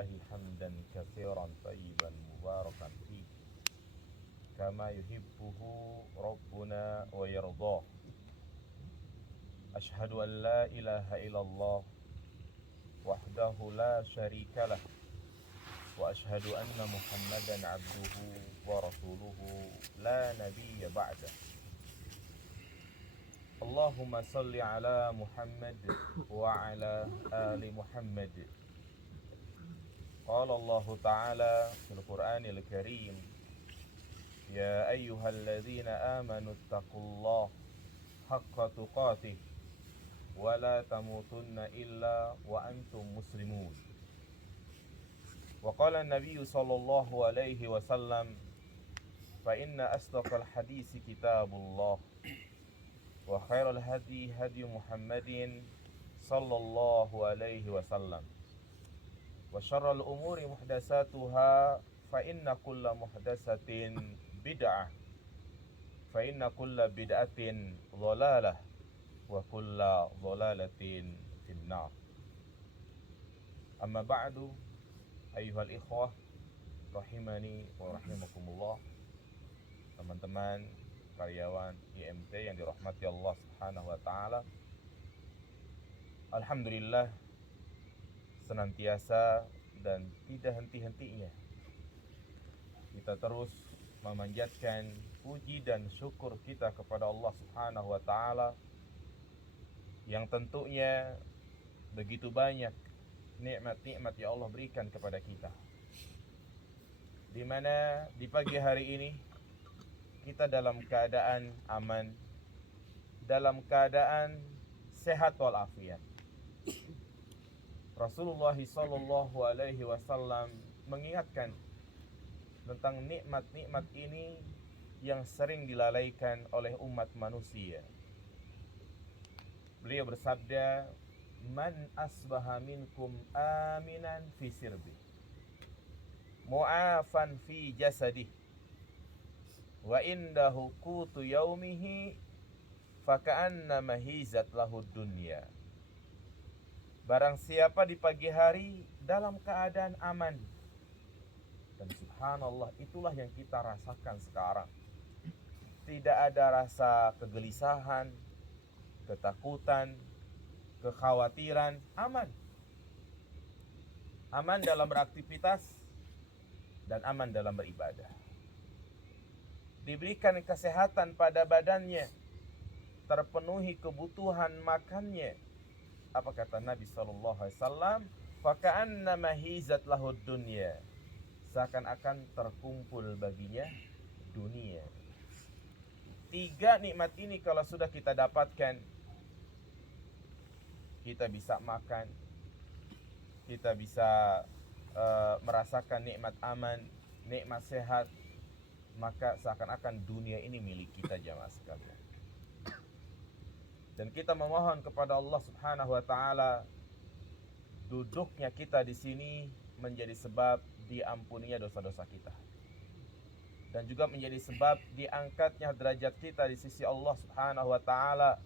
لله حمدا كثيرا طيبا مباركا فيه كما يحبه ربنا ويرضاه. أشهد أن لا إله إلا الله وحده لا شريك له وأشهد أن محمدا عبده ورسوله لا نبي بعده. اللهم صل على محمد وعلى آل محمد. قال الله تعالى في القرآن الكريم: يا أيها الذين آمنوا اتقوا الله حق تقاته ولا تموتن إلا وأنتم مسلمون. وقال النبي صلى الله عليه وسلم: فإن أصدق الحديث كتاب الله وخير الهدي هدي محمد صلى الله عليه وسلم وشر الأمور محدثاتها فإن كل محدثة بدعة فإن كل بدعة ضلالة وكل ضلالة في النار. أما بعد أيها الإخوة rahimani wa rahimakumullah, teman-teman karyawan IMT yang dirahmati Allah Subhanahu wa taala. Alhamdulillah, senantiasa dan tidak henti-hentinya kita terus memanjatkan puji dan syukur kita kepada Allah Subhanahu wa taala yang tentunya begitu banyak nikmat-nikmat yang Allah berikan kepada kita, di mana di pagi hari ini kita dalam keadaan aman, dalam keadaan sehat walafiat. Rasulullah sallallahu alaihi wasallam mengingatkan tentang nikmat-nikmat ini yang sering dilalaikan oleh umat manusia. Beliau bersabda, "Man asbaha minkum aminan fi sirbi, mu'afan fi jasadih, wa indahu qutu yaumihi faka'anna mahizat lahud dunya." Barang siapa di pagi hari dalam keadaan aman, dan subhanallah, itulah yang kita rasakan sekarang. Tidak ada rasa kegelisahan, ketakutan, kekhawatiran, aman. Aman dalam beraktivitas dan aman dalam beribadah. Diberikan kesehatan pada badannya, terpenuhi kebutuhan makannya. Apa kata Nabi sallallahu alaihi wasallam? Faka'anna mahizat lahud dunya, seakan-akan terkumpul baginya dunia. Tiga nikmat ini kalau sudah kita dapatkan, kita bisa makan, kita bisa merasakan nikmat aman, nikmat sehat, maka seakan-akan dunia ini milik kita, jamaah sekalian. Dan kita memohon kepada Allah Subhanahu wa taala, duduknya kita di sini menjadi sebab diampuninya dosa-dosa kita, dan juga menjadi sebab diangkatnya derajat kita di sisi Allah Subhanahu wa taala.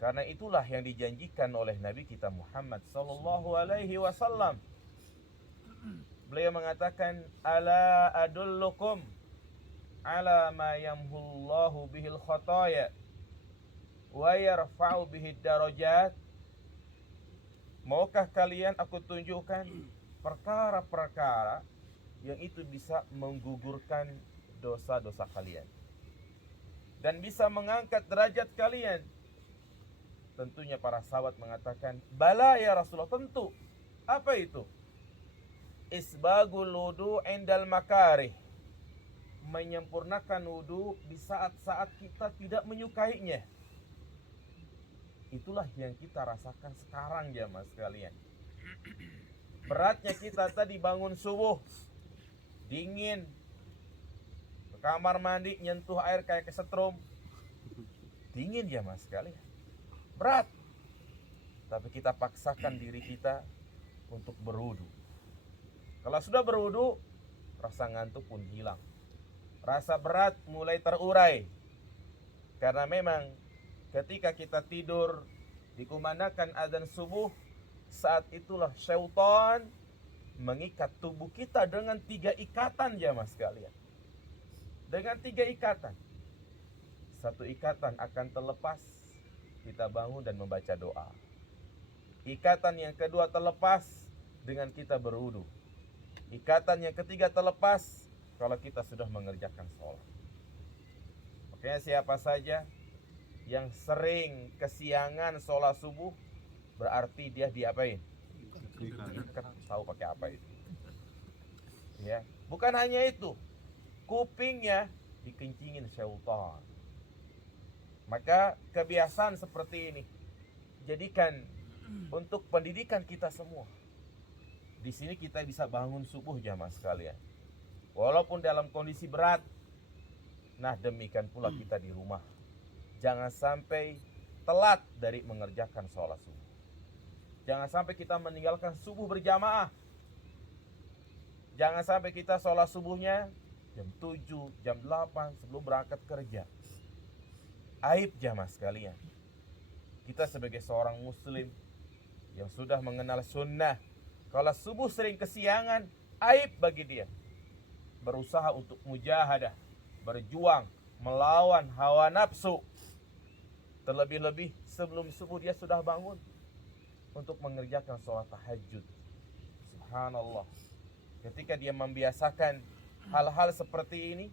Karena itulah yang dijanjikan oleh Nabi kita Muhammad sallallahu alaihi wasallam. Beliau mengatakan, "Ala adullukum ala ma yamhullahu bihil khataya wa yarfa'u bihid darajat." Maukah kalian aku tunjukkan perkara-perkara yang itu bisa menggugurkan dosa-dosa kalian dan bisa mengangkat derajat kalian? Tentunya para sahabat mengatakan, "Bala ya Rasulullah, tentu." Apa itu? Isbagul wudu indal makarih, menyempurnakan wudu di saat-saat kita tidak menyukainya. Itulah yang kita rasakan sekarang, jamaah sekalian. Beratnya kita tadi bangun subuh, dingin, ke kamar mandi nyentuh air kayak kesetrum, dingin jamaah sekalian, berat. Tapi kita paksakan diri kita untuk berwudu. Kalau sudah berwudu, rasa ngantuk pun hilang, rasa berat mulai terurai. Karena memang ketika kita tidur dikumandangkan azan subuh, saat itulah syaitan mengikat tubuh kita dengan 3 ikatan jamaah sekalian. Dengan 3 ikatan. Satu ikatan akan terlepas, kita bangun dan membaca doa. Ikatan yang kedua terlepas dengan kita berwudu. Ikatan yang ketiga terlepas kalau kita sudah mengerjakan sholat. Makanya siapa saja yang sering kesiangan sholat subuh, berarti dia diapain? Ikat. Tahu pakai apa itu? Ya, bukan hanya itu, kupingnya dikencingin syaitan. Maka kebiasaan seperti ini jadikan untuk pendidikan kita semua. Di sini kita bisa bangun subuh jamaah sekalian, walaupun dalam kondisi berat. Nah, demikian pula kita di rumah. Jangan sampai telat dari mengerjakan sholat subuh. Jangan sampai kita meninggalkan subuh berjamaah. Jangan sampai kita sholat subuhnya jam 7, jam 8 sebelum berangkat kerja. Aib jamaah sekalian. Kita sebagai seorang muslim yang sudah mengenal sunnah, kalau subuh sering kesiangan, aib bagi dia. Berusaha untuk mujahadah, berjuang melawan hawa nafsu. Terlebih-lebih sebelum subuh dia sudah bangun untuk mengerjakan sholat tahajud. Subhanallah. Ketika dia membiasakan hal-hal seperti ini,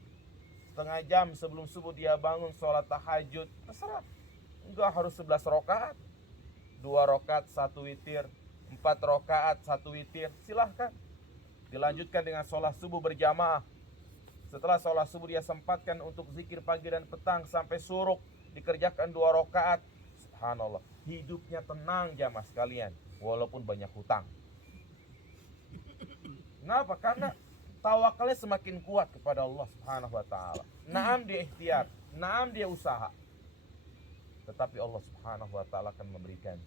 setengah jam sebelum subuh dia bangun sholat tahajud, terserah. Enggak harus 11 rakaat, 2 rakaat 1 witir, 4 rakaat 1 witir, silahkan. Dilanjutkan dengan sholat subuh berjamaah. Setelah sholat subuh dia sempatkan untuk zikir pagi dan petang sampai suruk, dikerjakan 2 rakaat. Subhanallah, hidupnya tenang jamaah sekalian, walaupun banyak hutang. Kenapa? Karena tawakalnya semakin kuat kepada Allah Subhanahu wa taala. Naam dia ikhtiar, naam dia usaha, tetapi Allah Subhanahu wa taala akan memberikan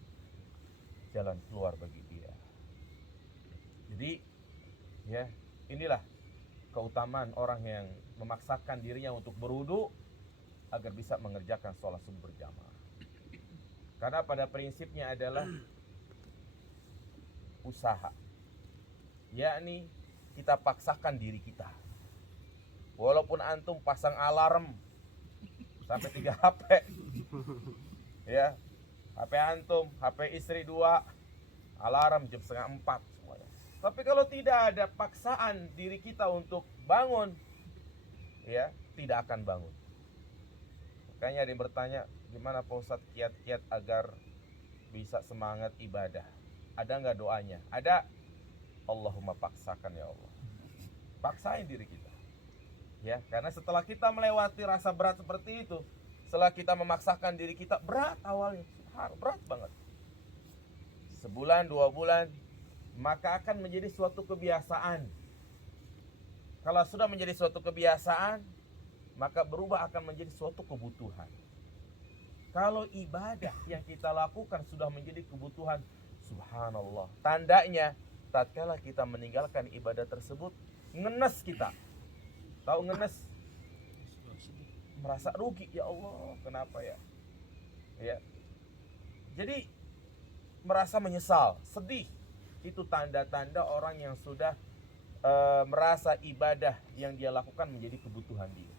jalan keluar bagi dia. Jadi ya, inilah keutamaan orang yang memaksakan dirinya untuk berwudu agar bisa mengerjakan sholat subuh berjamaah. Karena pada prinsipnya adalah usaha, yakni kita paksakan diri kita. Walaupun antum pasang alarm sampai 3 HP, ya, HP antum, HP istri 2, alarm jam 3:30 semuanya. Tapi kalau tidak ada paksaan diri kita untuk bangun, ya, tidak akan bangun. Makanya ada yang bertanya, gimana Pak Ustadz kiat-kiat agar bisa semangat ibadah? Ada nggak doanya? Ada. Allahumma paksakan ya Allah. Paksain diri kita. Ya, karena setelah kita melewati rasa berat seperti itu, setelah kita memaksakan diri kita, berat awalnya, berat banget. Sebulan, 2 bulan, maka akan menjadi suatu kebiasaan. Kalau sudah menjadi suatu kebiasaan, maka berubah akan menjadi suatu kebutuhan. Kalau ibadah yang kita lakukan sudah menjadi kebutuhan, subhanallah, tandanya tatkala kita meninggalkan ibadah tersebut, ngenes kita. Tahu ngenes? Merasa rugi, ya Allah, kenapa ya? Ya. Jadi merasa menyesal, sedih. Itu tanda-tanda orang yang sudah merasa ibadah yang dia lakukan menjadi kebutuhan dia.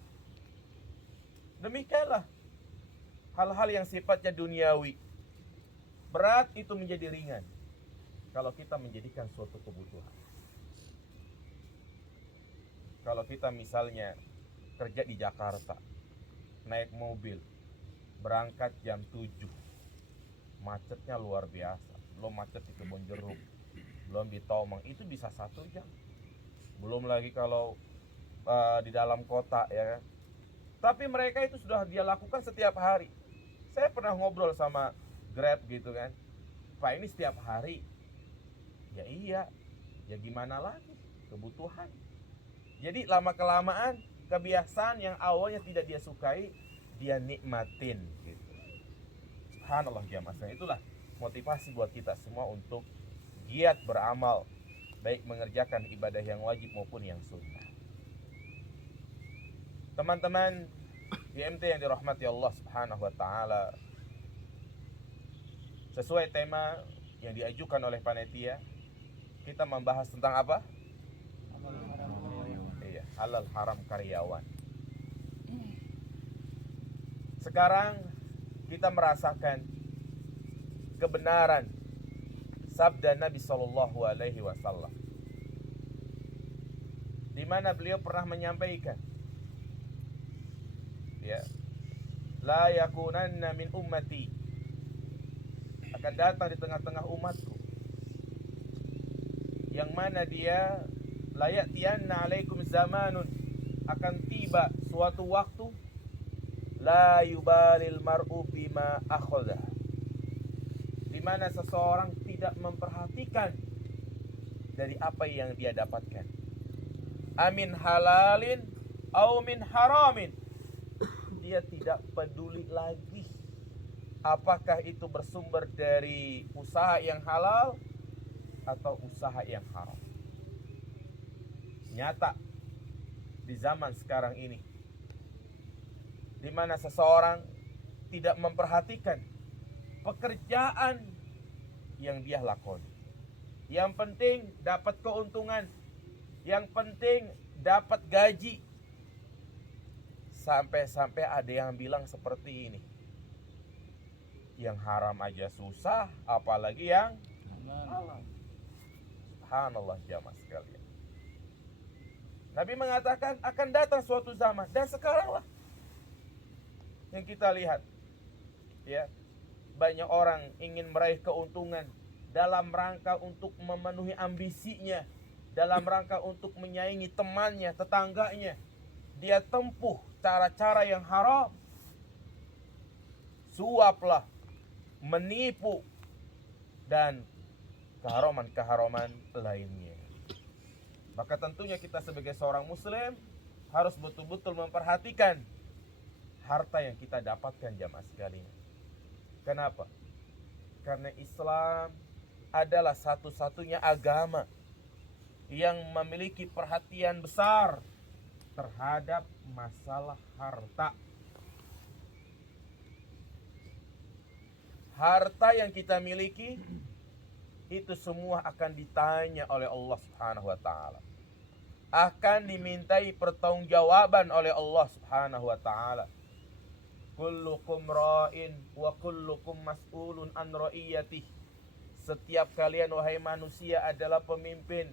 Demikianlah hal-hal yang sifatnya duniawi, berat itu menjadi ringan kalau kita menjadikan suatu kebutuhan. Kalau kita misalnya kerja di Jakarta, naik mobil, berangkat jam 7, macetnya luar biasa. Belum macet di Kebonjeruk, belum di Tomang, itu bisa 1 jam. Belum lagi kalau di dalam kota, ya kan. Tapi mereka itu sudah dia lakukan setiap hari. Saya pernah ngobrol sama Grab gitu kan, Pak, ini setiap hari. Ya iya, ya gimana lagi, kebutuhan. Jadi lama-kelamaan kebiasaan yang awalnya tidak dia sukai, dia nikmatin gitu. Subhanallah jamaah, itulah motivasi buat kita semua untuk giat beramal, baik mengerjakan ibadah yang wajib maupun yang sunnah. Teman-teman IMT yang dirahmati Allah Subhanahu wa taala, sesuai tema yang diajukan oleh panitia, kita membahas tentang apa? Iya, halal haram karyawan. Sekarang kita merasakan kebenaran sabda Nabi Shallallahu Alaihi Wasallam, di mana beliau pernah menyampaikan, ya, la yakunanna min ummati, akan datang di tengah-tengah umatku, yang mana dia la ya'tiyanna alaikum zamanun, akan tiba suatu waktu, la yubalil mar'u bima akhadha, di mana seseorang tidak memperhatikan dari apa yang dia dapatkan, amin halalin au min haramin, dia tidak peduli lagi apakah itu bersumber dari usaha yang halal atau usaha yang haram. Nyata di zaman sekarang ini, di mana seseorang tidak memperhatikan pekerjaan yang dia lakoni. Yang penting dapat keuntungan, yang penting dapat gaji. Sampai-sampai ada yang bilang seperti ini, yang haram aja susah, apalagi yang halal. Subhanallah jamaah sekalian. Nabi mengatakan akan datang suatu zaman, dan sekaranglah yang kita lihat, ya, banyak orang ingin meraih keuntungan dalam rangka untuk memenuhi ambisinya, dalam rangka untuk menyaingi temannya, tetangganya. Dia tempuh cara-cara yang haram, suaplah, menipu, dan keharaman-keharaman lainnya. Maka tentunya kita sebagai seorang muslim harus betul-betul memperhatikan harta yang kita dapatkan jamaah sekalian. Kenapa? Karena Islam adalah satu-satunya agama yang memiliki perhatian besar terhadap masalah harta. Harta yang kita miliki itu semua akan ditanya oleh Allah Subhanahu wa taala. Akan dimintai pertanggungjawaban oleh Allah Subhanahu wa taala. Kullukum ra'in wa kullukum mas'ulun an ra'iyatih. Setiap kalian wahai manusia adalah pemimpin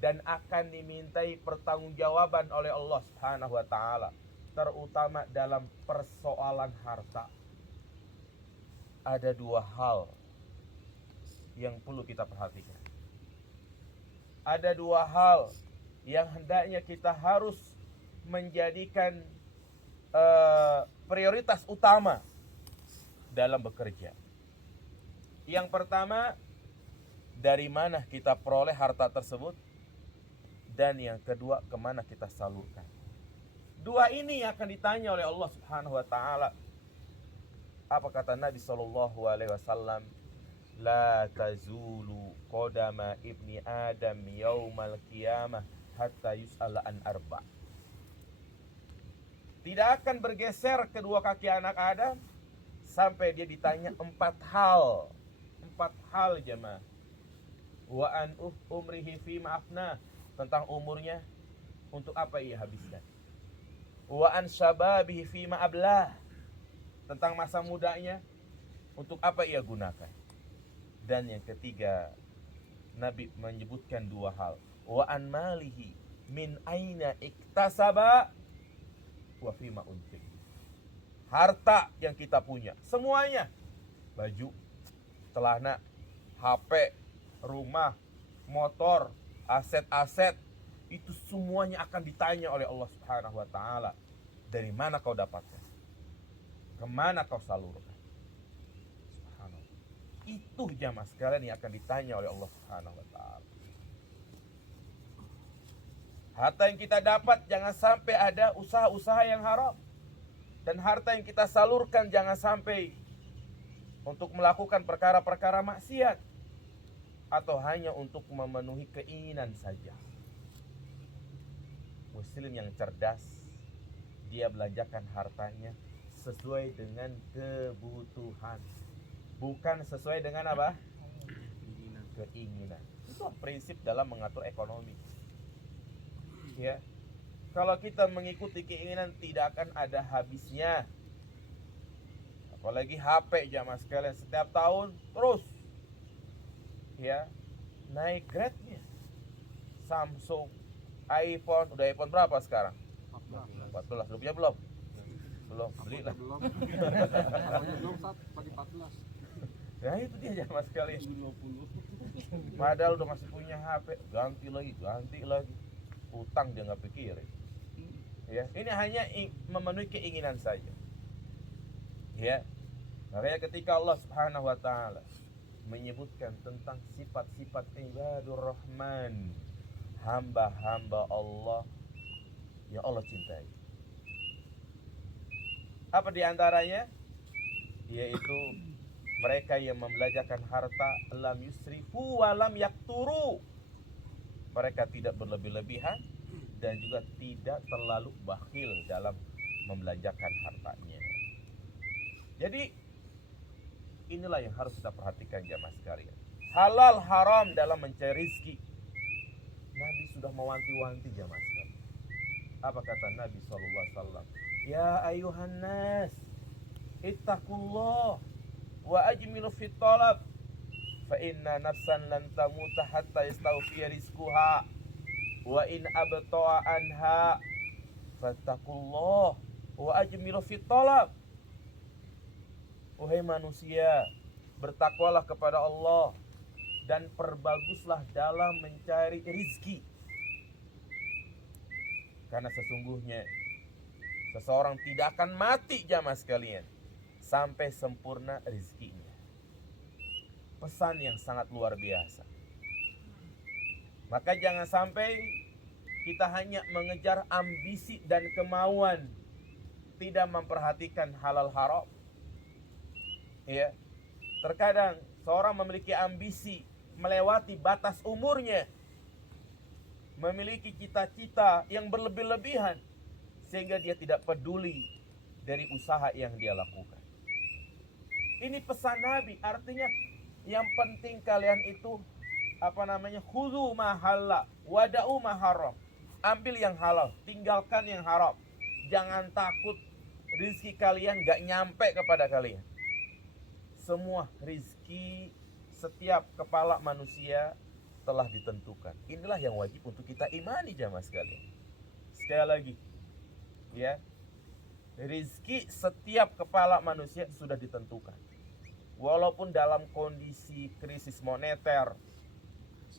dan akan dimintai pertanggungjawaban oleh Allah Subhanahu wa taala, terutama dalam persoalan harta. Ada dua hal yang perlu kita perhatikan. Ada dua hal yang hendaknya kita harus menjadikan prioritas utama dalam bekerja. Yang pertama, dari mana kita peroleh harta tersebut, dan yang kedua, kemana kita salurkan. Dua ini akan ditanya oleh Allah Subhanahu wa taala. Apa kata Nabi sallallahu alaihi wasallam? La tazulu qadama ibni Adam yaumal qiyamah hatta yus'ala an arba'. Tidak akan bergeser kedua kaki anak Adam sampai dia ditanya empat hal. Empat hal jemaah. Wa an umrihi fi ma'afna, tentang umurnya untuk apa ia habiskan. Wa an syababihi fi ma'ablah, tentang masa mudanya untuk apa ia gunakan. Dan yang ketiga, Nabi menyebutkan dua hal. Wa an malihi min aina iktasaba wa fima unfiq. Harta yang kita punya semuanya, baju, celana, HP, rumah, motor, aset-aset, itu semuanya akan ditanya oleh Allah Subhanahu wa taala. Dari mana kau dapatkan? Kemana kau salurkan? Subhanallah. Itu jamaah sekalian yang akan ditanya oleh Allah Subhanahu wa taala. Harta yang kita dapat jangan sampai ada usaha-usaha yang haram. Dan harta yang kita salurkan jangan sampai untuk melakukan perkara-perkara maksiat, atau hanya untuk memenuhi keinginan saja. Muslim yang cerdas, dia belanjakan hartanya sesuai dengan kebutuhan, bukan sesuai dengan apa? Keinginan. Itulah prinsip dalam mengatur ekonomi. Ya. Kalau kita mengikuti keinginan tidak akan ada habisnya. Apalagi HP jamaah sekalian, setiap tahun terus ya naik grade-nya. Samsung, iPhone, udah iPhone berapa sekarang? 14. Lu punya belum? Belum, belilah. Belum. Belum pagi 14. Nah itu dia jamaah sekalian. Padahal udah masih punya HP, ganti lagi. Utang dia nggak pikirin. Ya, ini hanya memenuhi keinginan saja. Ya, makanya ketika Allah Subhanahu Wa Taala menyebutkan tentang sifat-sifat ibadur rahman, hamba-hamba Allah yang Allah cintai. Apa diantaranya? Yaitu mereka yang membelanjakan harta lam yusrifu wa lam yakturu. Mereka tidak berlebih-lebihan dan juga tidak terlalu bakhil dalam membelanjakan hartanya. Jadi inilah yang harus kita perhatikan jamaah sekalian. Halal haram dalam mencari rizki. Nabi sudah mewanti-wanti jamaah sekalian. Apa kata Nabi SAW? Ya ayuhan nas, ittaqullah wa ajmilu fit talab, fa inna nafsan lan tamuta hatta yastawfiya rizquha, wa in abta'a anha fattaqullah wa ajmilu fit talab. Wahai manusia, bertakwalah kepada Allah dan perbaguslah dalam mencari rizki. Karena sesungguhnya seseorang tidak akan mati jamaah sekalian sampai sempurna rizkinya. Pesan yang sangat luar biasa. Maka jangan sampai kita hanya mengejar ambisi dan kemauan, tidak memperhatikan halal haram. Ya, terkadang seorang memiliki ambisi melewati batas umurnya, memiliki cita-cita yang berlebih-lebihan sehingga dia tidak peduli dari usaha yang dia lakukan. Ini pesan Nabi, artinya yang penting kalian itu khudhu ma halal wada'u ma haram. Ambil yang halal, tinggalkan yang haram. Jangan takut rizki kalian gak nyampe kepada kalian. Semua rizki setiap kepala manusia telah ditentukan. Inilah yang wajib untuk kita imani jamaah sekalian. Sekali lagi, ya, rizki setiap kepala manusia sudah ditentukan. Walaupun dalam kondisi krisis moneter,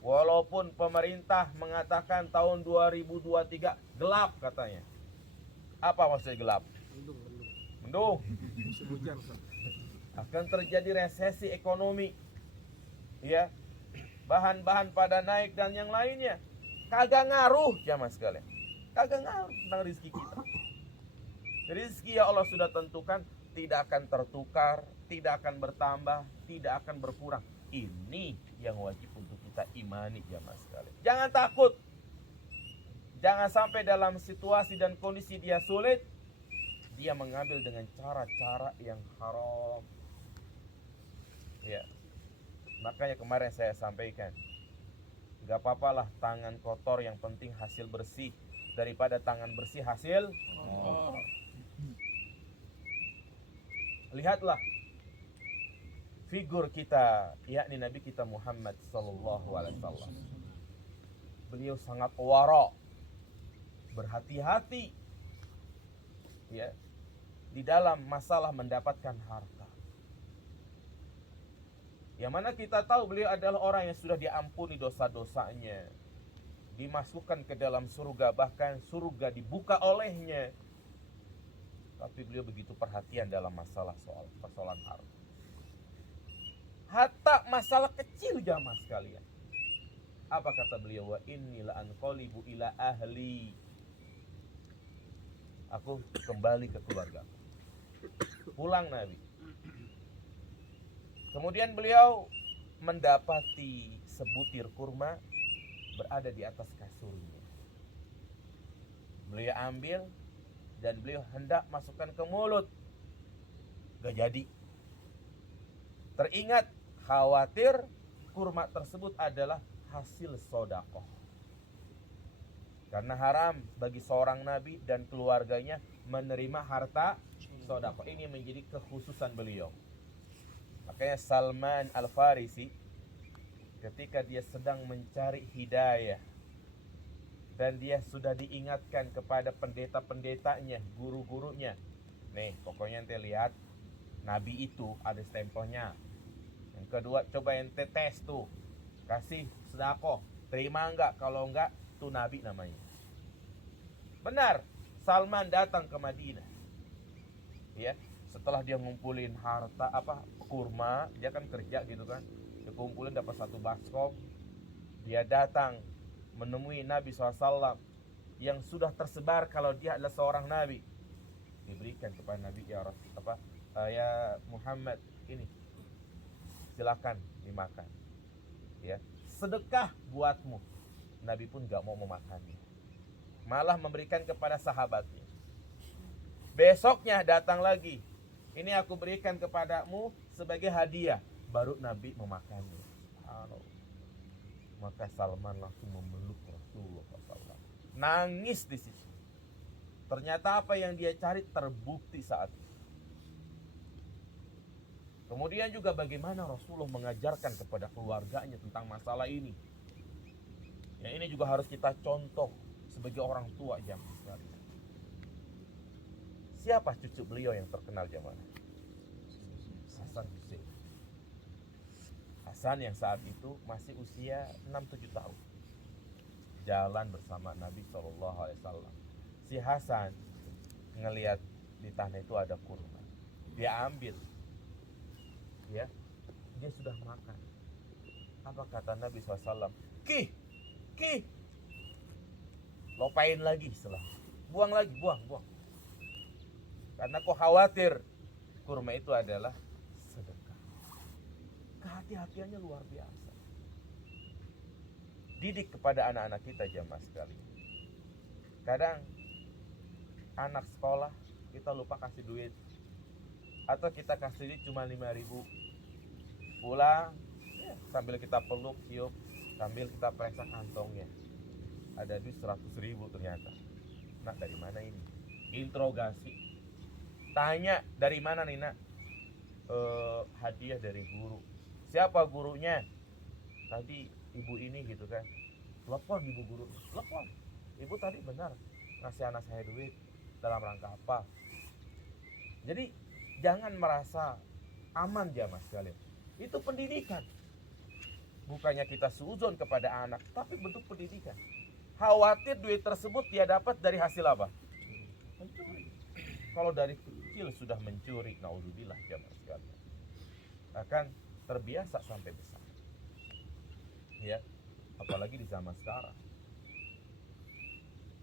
walaupun pemerintah mengatakan tahun 2023 gelap katanya. Apa maksudnya gelap? Mendung. Akan terjadi resesi ekonomi. Ya. Bahan-bahan pada naik dan yang lainnya. Kagak ngaruh jamaah sekalian. Kagak ngaruh tentang rezeki kita. Rezeki yang Allah sudah tentukan tidak akan tertukar, tidak akan bertambah, tidak akan berkurang. Ini yang wajib untuk kita imani jamaah sekalian. Jangan takut. Jangan sampai dalam situasi dan kondisi dia sulit, dia mengambil dengan cara-cara yang haram. Ya. Makanya kemarin saya sampaikan, gak apa-apalah tangan kotor, yang penting hasil bersih, daripada tangan bersih hasil kotor. Lihatlah figur kita, yakni Nabi kita Muhammad SAW. Beliau sangat wara, berhati-hati, ya, di dalam masalah mendapatkan harta. Yang mana kita tahu beliau adalah orang yang sudah diampuni dosa-dosanya, dimasukkan ke dalam surga, bahkan surga dibuka olehnya. Tapi beliau begitu perhatian dalam masalah soal persoalan harta. Hatta masalah kecil jamaah sekalian. Apa kata beliau? Wa inni la anqalibu ila ahli. Aku kembali ke keluarga. Pulang Nabi. Kemudian beliau mendapati sebutir kurma berada di atas kasurnya. Beliau ambil dan beliau hendak masukkan ke mulut. Gak jadi. Teringat khawatir kurma tersebut adalah hasil sodakoh. Karena haram bagi seorang nabi dan keluarganya menerima harta sodakoh. Ini menjadi kekhususan beliau. Makanya Salman Al-Farisi ketika dia sedang mencari hidayah dan dia sudah diingatkan kepada pendeta-pendetanya, guru-gurunya, nih pokoknya ente lihat nabi itu ada stempelnya. Yang kedua, coba ente tes tuh, kasih sedekah, terima enggak? Kalau enggak, tuh nabi namanya. Benar, Salman datang ke Madinah. Ya, setelah dia ngumpulin harta kurma, dia kan kerja gitu kan. Dia kumpulin dapat 1 baskom. Dia datang menemui Nabi SAW yang sudah tersebar kalau dia adalah seorang nabi. Diberikan kepada Nabi, ya Muhammad, ini silakan dimakan. Ya, sedekah buatmu. Nabi pun gak mau memakannya, malah memberikan kepada sahabatnya. Besoknya datang lagi, ini aku berikan kepadamu sebagai hadiah. Baru Nabi memakannya. Maka Salman langsung memeluk Rasulullah SAW, nangis di situ. Ternyata apa yang dia cari terbukti saat itu. Kemudian juga bagaimana Rasulullah mengajarkan kepada keluarganya tentang masalah ini. Ya, ini juga harus kita contoh sebagai orang tua jamaah sekalian. Siapa cucu beliau yang terkenal jamaah? Hasan Hussein. Hasan yang saat itu masih usia 6-7 tahun. Jalan bersama Nabi SAW. Si Hasan ngelihat di tanah itu ada kurma. Dia ambil. Ya, dia sudah makan. Apa kata Nabi SAW? Ki, lopain lagi setelah. Buang lagi, buang. Karena kau khawatir kurma itu adalah sedekah. Kehati-hatiannya luar biasa. Didik kepada anak-anak kita jamaah sekalian. Kadang anak sekolah kita lupa kasih duit, atau kita kasih duit cuma 5.000. Pulang ya, sambil kita peluk, tiup, sambil kita periksa kantongnya, ada duit 100.000 ternyata. Nak, dari mana ini? Interogasi. Tanya, dari mana nih nak? Hadiah dari guru. Siapa gurunya? Tadi ibu ini gitu kan. Telepon ibu guru. Telepon. Ibu tadi benar ngasih anak saya duit dalam rangka apa? Jadi jangan merasa aman jamaah sekalian. Itu pendidikan. Bukannya kita suudzon kepada anak, tapi bentuk pendidikan. Khawatir duit tersebut dia dapat dari hasil apa? Mencuri. Kalau dari kecil sudah mencuri, naudzubillah jamaah sekalian, akan terbiasa sampai besar. Ya, apalagi di zaman sekarang.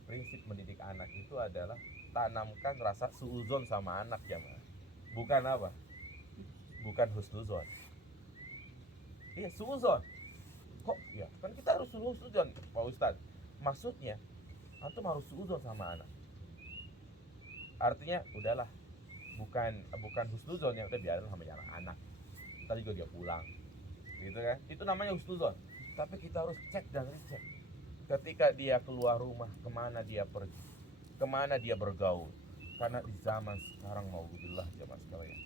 Prinsip mendidik anak itu adalah tanamkan rasa suudzon sama anak jamaah. Bukan apa? Bukan husnuzon. Iya, suudzon. Kok ya? Kan kita harus suudzon, Pak Ustadz. Maksudnya antum harus suudzon sama anak. Artinya udahlah, bukan husnuzon, yang udah biarin sama anak. Tadi juga dia pulang. Gitu kan? Itu namanya husnuzon. Tapi kita harus cek dan recheck. Ketika dia keluar rumah, kemana dia pergi, kemana dia bergaul. Karena di zaman sekarang maudzubillah jamaah sekalian,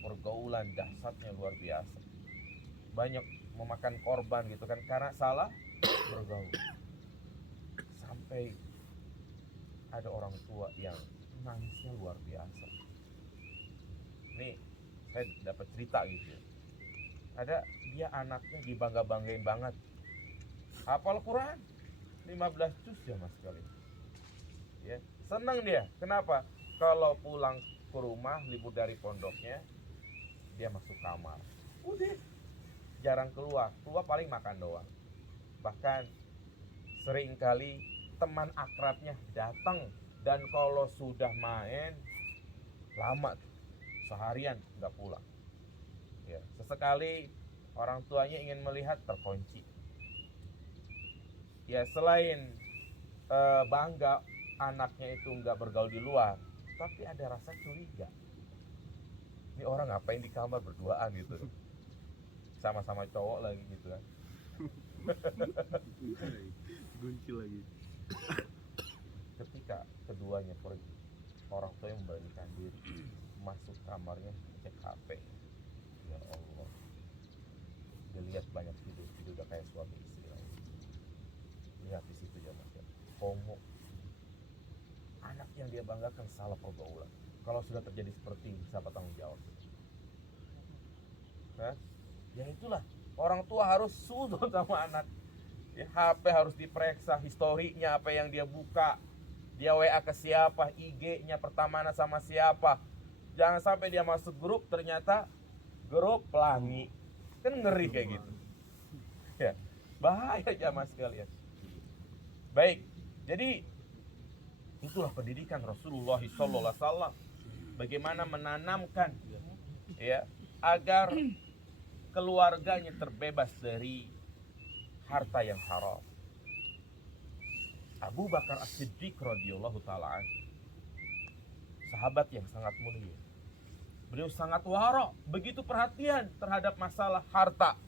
pergaulan dahsyatnya luar biasa. Banyak memakan korban gitu kan karena salah bergaul. Sampai ada orang tua yang nangisnya luar biasa. Nih, saya dapat cerita gitu. Ada dia anaknya dibangga-banggain banget. Hafal Quran 15 juz ya mas sekali. Ya, senang dia. Kenapa? Kalau pulang ke rumah libur dari pondoknya, dia masuk kamar. Udah, jarang keluar paling makan doang. Bahkan seringkali teman akrabnya datang, dan kalau sudah main lama tuh, seharian nggak pulang. Ya, sesekali orang tuanya ingin melihat, terkunci. Ya, selain bangga anaknya itu nggak bergaul di luar, tapi ada rasa curiga. Ini orang ngapain di kamar berduaan gitu, sama-sama cowok lagi gitu kan. Gunci lagi. Ketika keduanya pergi, orang tua yang memberanikan diri masuk kamarnya cek HP. Ya Allah, dia lihat banyak video udah kayak suami istri lagi. Lihat di situ ya mas ya, homo. Anak yang dia banggakan salah pergaulan. Kalau sudah terjadi seperti ini, siapa tanggung jawab? Hah? Ya itulah, orang tua harus sudut sama anak. Ya, HP harus diperiksa historinya, apa yang dia buka, dia WA ke siapa, IG-nya pertemanan sama siapa. Jangan sampai dia masuk grup ternyata grup pelangi, kan ngeri kayak gitu ya, bahaya jamaah sekalian. Baik, jadi itulah pendidikan Rasulullah SAW, bagaimana menanamkan ya agar keluarganya terbebas dari harta yang haram. Abu Bakar As-Siddiq radhiyallahu taala, sahabat yang sangat mulia. Beliau sangat wara, begitu perhatian terhadap masalah harta.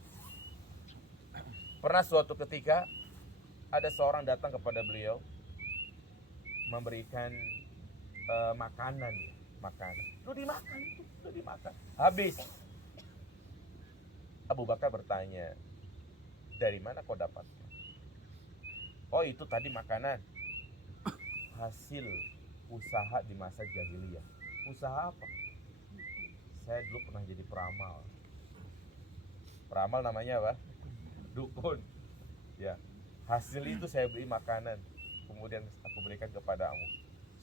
Pernah suatu ketika ada seorang datang kepada beliau memberikan makanan. Lu dimakan itu, lu dimakan. Habis. Abu Bakar bertanya, dari mana kau dapatnya? Oh, itu tadi makanan hasil usaha di masa jahiliyah. Usaha apa? Saya dulu pernah jadi peramal. Peramal namanya apa? Dukun. Ya, hasil itu saya beli makanan, kemudian aku berikan kepadamu.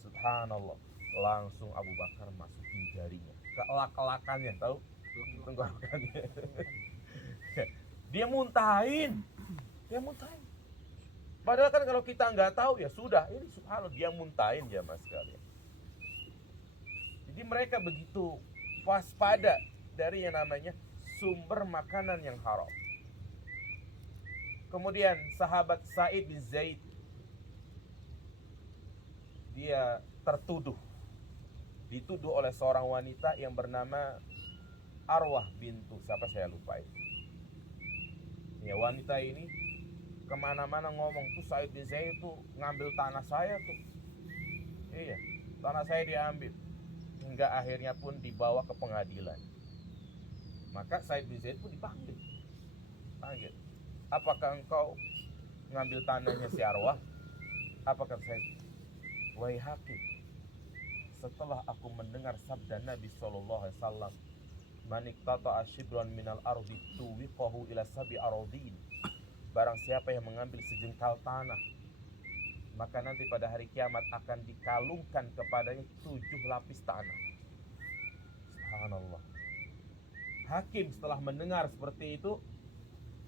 Subhanallah, langsung Abu Bakar masukin jarinya ke elak-elakannya, tahu? Tenggorokannya. Dia muntahin. Padahal kan kalau kita nggak tahu ya sudah, ini subhanallah dia muntahin ya mas sekalian. Jadi mereka begitu waspada dari yang namanya sumber makanan yang haram. Kemudian sahabat Sa'id bin Zaid, dia dituduh oleh seorang wanita yang bernama Arwah bintu siapa saya lupa itu. Ya, wanita ini kemana-mana ngomong tuh Sa'id bin Zaid tuh ngambil tanah saya tuh. Iya, tanah saya diambil. Hingga akhirnya pun dibawa ke pengadilan. Maka Sa'id bin Zaid pun dipanggil. Apakah engkau ngambil tanahnya si Arwah? Apakah Sa'id? Wahai hakim, setelah aku mendengar sabda Nabi SAW, maniktata ashibran minal ardi tuwiqahu ila sabi aradin, barang siapa yang mengambil sejengkal tanah, maka nanti pada hari kiamat akan dikalungkan kepadanya 7 lapis tanah. Subhanallah. Hakim setelah mendengar seperti itu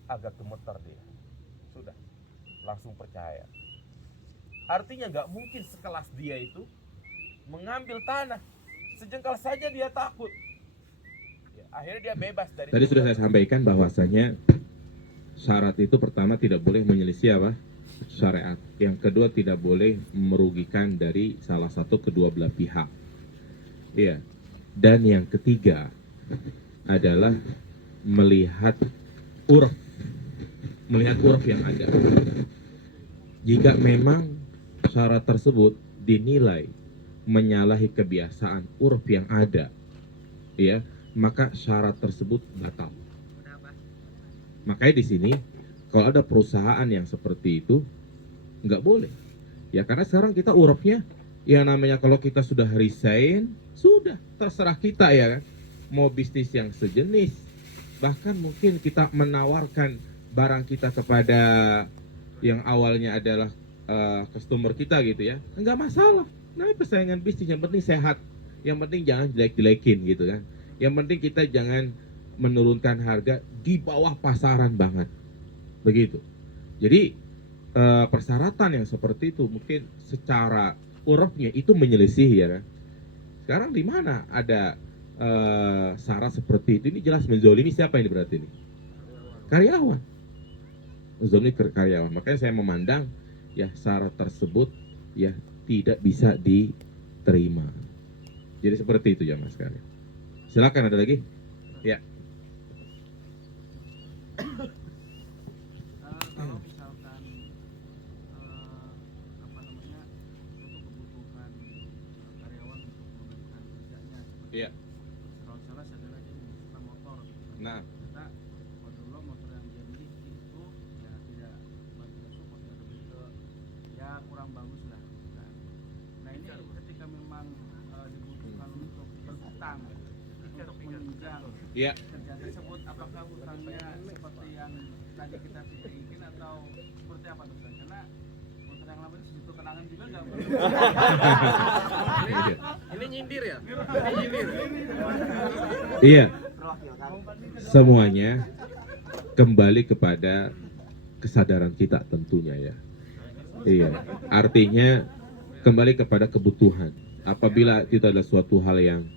agak gemeter dia. Sudah, langsung percaya. Artinya gak mungkin sekelas dia itu mengambil tanah sejengkal saja dia takut. Ya, akhirnya dia bebas dari. Tadi sudah saya sampaikan bahwasanya syarat itu pertama tidak boleh menyelisih apa? Syariat. Yang kedua tidak boleh merugikan dari salah satu kedua belah pihak. Iya. Dan yang ketiga adalah melihat urf yang ada. Jika memang syarat tersebut dinilai menyalahi kebiasaan urf yang ada, ya, maka syarat tersebut batal. Makanya di sini kalau ada perusahaan yang seperti itu nggak boleh, ya karena sekarang kita urfnya ya namanya kalau kita sudah resign sudah terserah kita ya kan, mau bisnis yang sejenis, bahkan mungkin kita menawarkan barang kita kepada yang awalnya adalah customer kita gitu ya, nggak masalah. Nah, persaingan bisnis yang penting sehat, yang penting jangan jelek-jelekin gitu kan, yang penting kita jangan menurunkan harga di bawah pasaran banget, begitu. Jadi persyaratan yang seperti itu mungkin secara urufnya itu menyelisih ya kan. Sekarang di mana ada syarat seperti itu? Ini jelas menzolimi siapa ini berarti ini? Karyawan. Menzolimi karyawan. Makanya saya memandang ya syarat tersebut ya tidak bisa diterima. Jadi seperti itu ya mas sekalian. Silakan, ada lagi? Ya. kalau misalkan apa namanya untuk kebutuhan karyawan untuk menggunakan kerjanya seperti Iya. kalau salah saya adalah dia membutuhkan motor gitu. Nah, Ternyata kalau dulu motor yang dia miliki itu ya tidak support ya lebih ke ya kurang bagus lah kan. Nah ini ketika memang dibutuhkan untuk berhutang untuk menunjang iya. kerjaan tersebut, apakah hutangnya seperti yang tadi kita tidak ingin atau seperti apa tuh? Karena motor yang lama itu segitu kenangan juga nggak? Ini nyindir ya? Ini nyindir. Iya. Semuanya kembali kepada kesadaran kita tentunya ya. Iya. Artinya kembali kepada kebutuhan. Apabila itu adalah suatu hal yang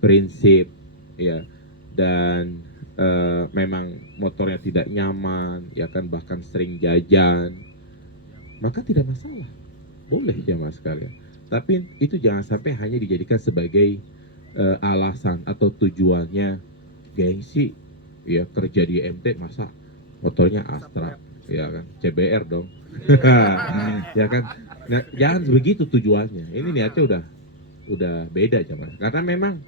prinsip ya, dan memang motornya tidak nyaman ya kan, bahkan sering jajan, maka tidak masalah, boleh jamaah sekalian. Tapi itu jangan sampai hanya dijadikan sebagai alasan atau tujuannya gengsi ya, kerja di MT masa motornya Astra ya kan, CBR dong. Ya kan, nah, jangan begitu tujuannya. Ini niatnya udah beda jamaah, karena memang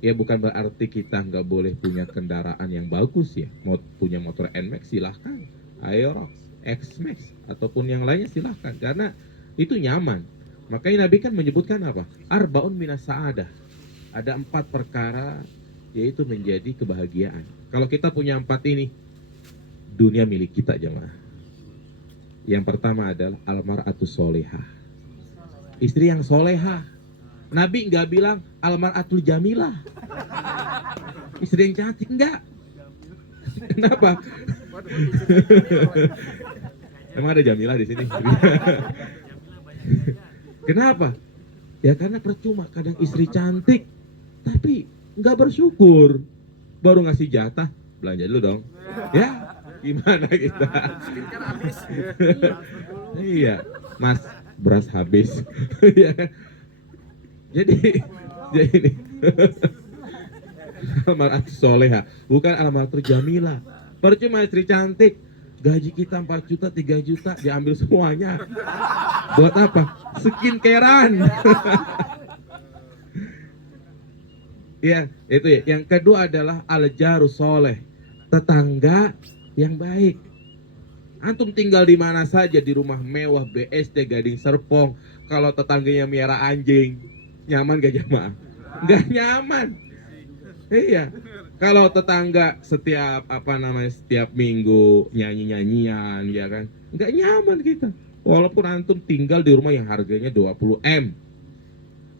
ya bukan berarti kita nggak boleh punya kendaraan yang bagus ya. Mau punya motor NMAX silahkan, Aerox, X-Max ataupun yang lainnya silahkan, karena itu nyaman. Makanya Nabi kan menyebutkan apa? Arbaun minas sa'adah. Ada 4 perkara yaitu menjadi kebahagiaan. Kalau kita punya 4 ini, dunia milik kita jemaah. Yang pertama adalah almar'atus solehah, istri yang solehah. Nabi nggak bilang almar'atul jamilah, istri yang cantik, enggak. Kenapa? Emang ada jamilah di sini? Kenapa? Ya karena percuma kadang istri cantik tapi nggak bersyukur, baru ngasih jatah belanja dulu dong. Ya gimana kita? Iya, Mas, beras habis. Ya kan? Jadi ini almar'atus soleha, bukan almar'atul jamilah. Percuma istri cantik, gaji kita 4 juta, 3 juta diambil semuanya. Buat apa? Skincarean. Ya, itu ya. Yang kedua adalah al-jarus soleh, tetangga yang baik. Antum tinggal di mana saja, di rumah mewah, BSD, Gading Serpong, kalau tetangganya miara anjing, nyaman gak jamaah? Nggak nyaman. Iya. Kalau tetangga setiap setiap minggu nyanyi-nyanyian ya kan, nggak nyaman kita. Walaupun antum tinggal di rumah yang harganya 20M,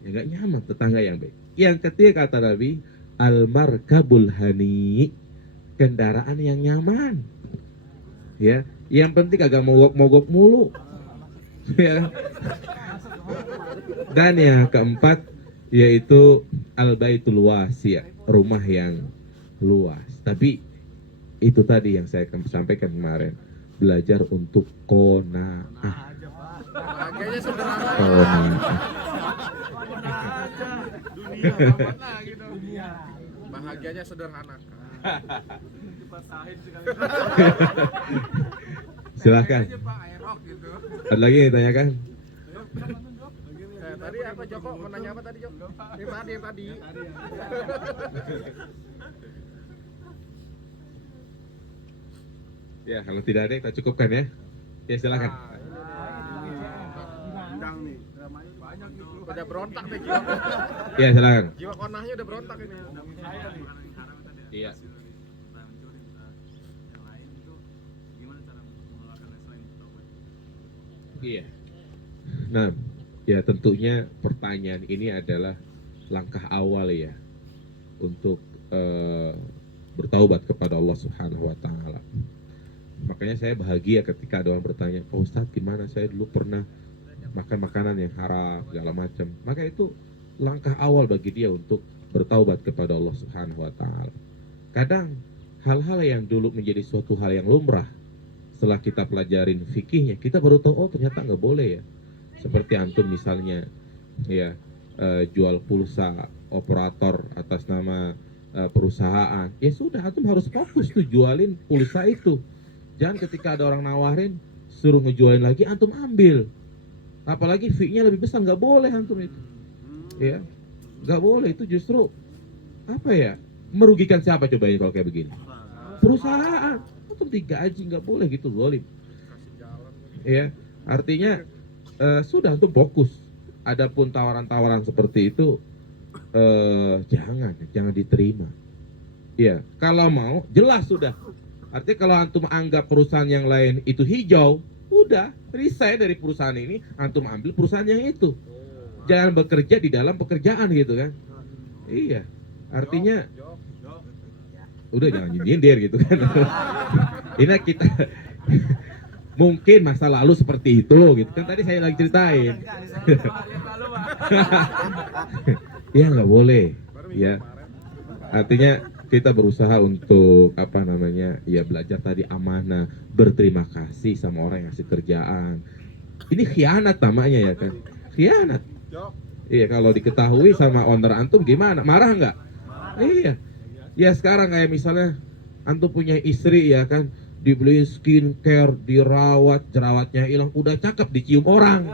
ya nggak nyaman tetangga yang baik. Yang ketiga kata Nabi, al-markabul hani, kendaraan yang nyaman. Ya, yang penting kagak mogok-mogok mulu. Ya. Dan yang keempat yaitu al-baitul wasi', rumah yang luas. Tapi itu tadi yang saya sampaikan kemarin, belajar untuk qanaah. Bahagianya sederhana. Qanaah. Bahagianya sederhana. Silakan. Pak Aerox gitu. Ada lagi yang ditanyakan? Tadi apa Joko? Mau nanya apa tadi Joko? Yang tadi. Ya, kalau tidak ada kita cukupkan ya. Ya silakan. Udah berontak deh jiwa. Ya silakan. Jiwa konahnya udah berontak ini. Iya. Iya. Nah, ya tentunya pertanyaan ini adalah langkah awal ya untuk bertaubat kepada Allah Subhanahu wa taala. Makanya saya bahagia ketika ada orang bertanya, "Pak Ustadz, gimana saya dulu pernah makan makanan yang haram segala macam." Maka itu langkah awal bagi dia untuk bertaubat kepada Allah Subhanahu wa taala. Kadang hal-hal yang dulu menjadi suatu hal yang lumrah, setelah kita pelajarin fikihnya, kita baru tahu, oh ternyata nggak boleh ya. Seperti antum misalnya ya jual pulsa operator atas nama perusahaan, ya sudah antum harus fokus tuh jualin pulsa itu. Jangan ketika ada orang nawarin suruh ngejualin lagi antum ambil. Apalagi fee-nya lebih besar, nggak boleh antum itu. Ya, nggak boleh, itu justru apa ya? Merugikan siapa coba ini kalau kayak begini? Perusahaan. Antum digaji, nggak boleh gitu zalim. Ya, artinya sudah antum fokus. Adapun tawaran-tawaran seperti itu jangan diterima. Ya, kalau mau jelas sudah. Artinya kalau antum anggap perusahaan yang lain itu hijau, udah resign dari perusahaan ini, antum ambil perusahaan yang itu. Jangan bekerja di dalam pekerjaan gitu kan. Iya, artinya udah jangan nyindir gitu kan. Ini kita mungkin masa lalu seperti itu gitu kan, tadi saya lagi ceritain. Ya nggak boleh ya, artinya kita berusaha untuk apa namanya ya, belajar tadi amanah, berterima kasih sama orang yang ngasih kerjaan. Ini khianat namanya ya kan, khianat. Iya, kalau diketahui sama owner antum gimana, marah nggak? Iya ya, sekarang kayak misalnya antum punya istri ya kan, dibeliin skincare, dirawat, jerawatnya hilang, udah cakep dicium orang.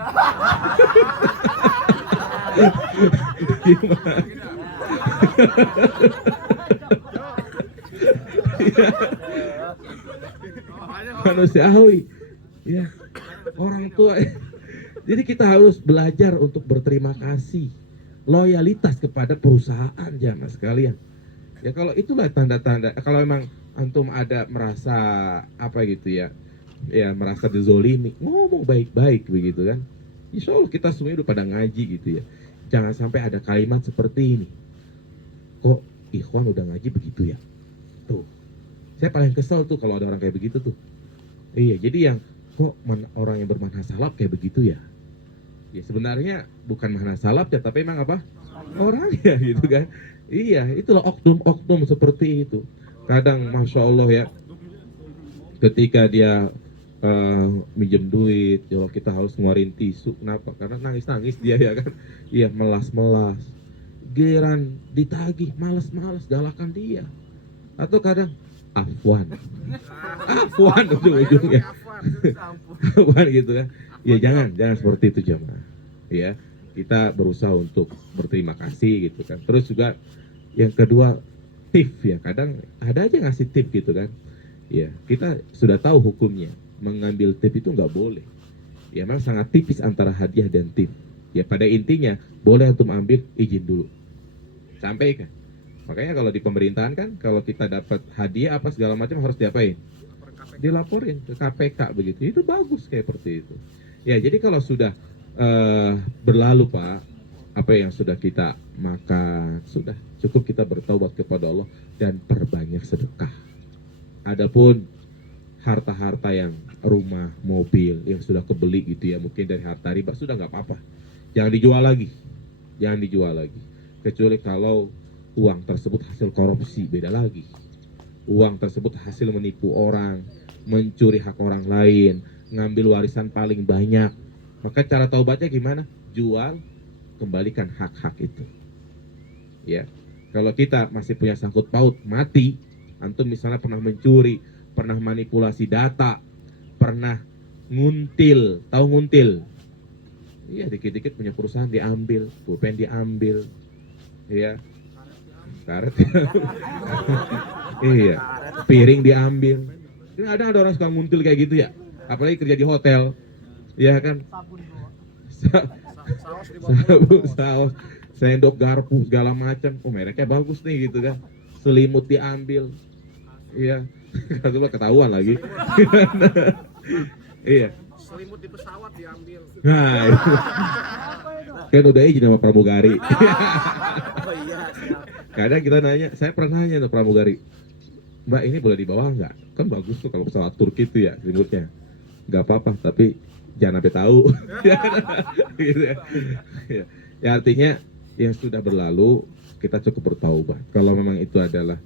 Manusiawi ya, orang tua. Jadi kita harus belajar untuk berterima kasih, loyalitas kepada perusahaan jamaah sekalian. Ya kalau itulah tanda-tanda, kalau memang antum ada merasa apa gitu ya, ya merasa dizolimi, ngomong baik-baik begitu kan. Insya Allah kita semua udah pada ngaji gitu ya. Jangan sampai ada kalimat seperti ini. Kok ikhwan udah ngaji begitu ya? Tuh, saya paling kesel tuh kalau ada orang kayak begitu tuh. Iya, jadi yang kok orang yang bermanhaj salaf kayak begitu ya? Ya sebenarnya bukan manhaj salaf ya, tapi emang apa? Orangnya gitu kan. Iya, itulah oknum-oknum seperti itu. Kadang Masya Allah ya, ketika dia minjem duit, ya kita harus ngeluarin tisu. Kenapa? Karena nangis-nangis dia ya kan. Iya, melas-melas. Giliran ditagih, malas-malas, galakan dia. Atau kadang afwan ujung-ujungnya. Afwan gitu kan. Ya jangan seperti itu jemaah. Ya, kita berusaha untuk berterima kasih gitu kan. Terus juga yang kedua, tip ya, kadang ada aja ngasih tip gitu kan. Ya, kita sudah tahu hukumnya. Mengambil tip itu nggak boleh. Ya, memang sangat tipis antara hadiah dan tip. Ya, pada intinya boleh untuk ambil, izin dulu. Sampaikan. Makanya kalau di pemerintahan kan, kalau kita dapat hadiah apa segala macam harus diapain? Dilaporin ke KPK begitu. Itu bagus kayak seperti itu. Ya, jadi kalau sudah berlalu Pak, apa yang sudah kita makan, sudah cukup kita bertaubat kepada Allah dan perbanyak sedekah. Adapun harta-harta yang rumah, mobil yang sudah kebeli gitu ya, mungkin dari harta riba, sudah nggak apa-apa. Jangan dijual lagi. Kecuali kalau uang tersebut hasil korupsi, beda lagi. Uang tersebut hasil menipu orang, mencuri hak orang lain, ngambil warisan paling banyak. Maka cara taubatnya gimana? Jual, kembalikan hak-hak itu. Ya, kalau kita masih punya sangkut paut, mati. Antum misalnya pernah mencuri, pernah manipulasi data, pernah nguntil, tahu nguntil? Iya, dikit-dikit punya perusahaan diambil, pulpen diambil, ya, karet, iya, piring diambil. Ini ada orang suka nguntil kayak gitu ya, apalagi kerja di hotel, ya kan? Sabun, saus, sendok, garpu, segala macam. Oh, mereknya bagus nih gitu kan. Selimut diambil, iya. Kalau ketahuan lagi. Iya. Selimut di pesawat diambil. Nah, itu. Kan udah izin sama pramugari. Kadang kita nanya, saya pernah nanya tuh pramugari, Mbak ini boleh dibawa nggak? Kan bagus tuh kalau pesawat Turki itu ya selimutnya. Nggak apa-apa, tapi jangan sampai tahu. Gitu ya. Ya artinya yang sudah berlalu kita cukup bertaubat. Kalau memang itu adalah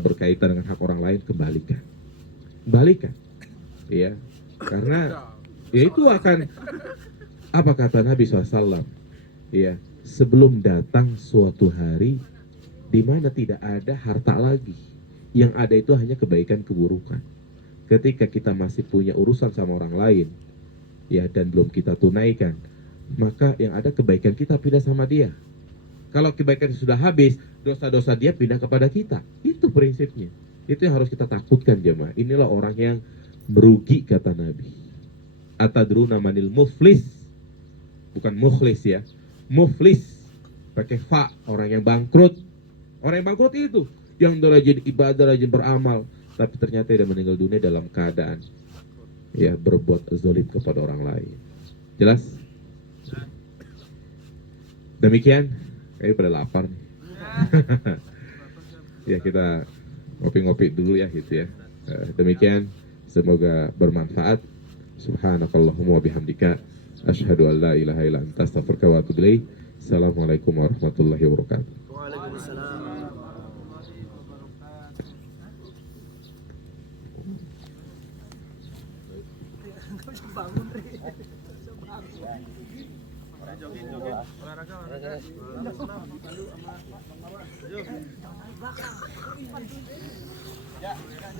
berkaitan dengan hak orang lain, kembalikan. Ya, karena ya itu akan, apa kata Nabi SAW, ya, sebelum datang suatu hari di mana tidak ada harta lagi, yang ada itu hanya kebaikan keburukan. ketika kita masih punya urusan sama orang lain, ya, dan belum kita tunaikan, maka yang ada kebaikan kita pindah sama dia. Kalau kebaikan sudah habis, dosa-dosa dia pindah kepada kita. Itu prinsipnya. Itu yang harus kita takutkan, jemaah. Inilah orang yang merugi, kata Nabi. Atadruna manil muflis. Bukan mukhlis, ya. Muflis. Pakai fa, orang yang bangkrut. Orang yang bangkrut itu yang rajin ibadah, rajin beramal, tapi ternyata dia meninggal dunia dalam keadaan, ya, berbuat zalim kepada orang lain. Jelas? Demikian. Kayaknya pada lapar nih. Ya, kita ngopi-ngopi dulu ya, gitu ya. Demikian, semoga bermanfaat. Subhanakallahumma wa bihamdika asyhadu an la ilaha illa anta astaghfiruka wa atubu ilaik. Assalamualaikum warahmatullahi wabarakatuh. Waalaikumsalam.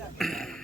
olahraga.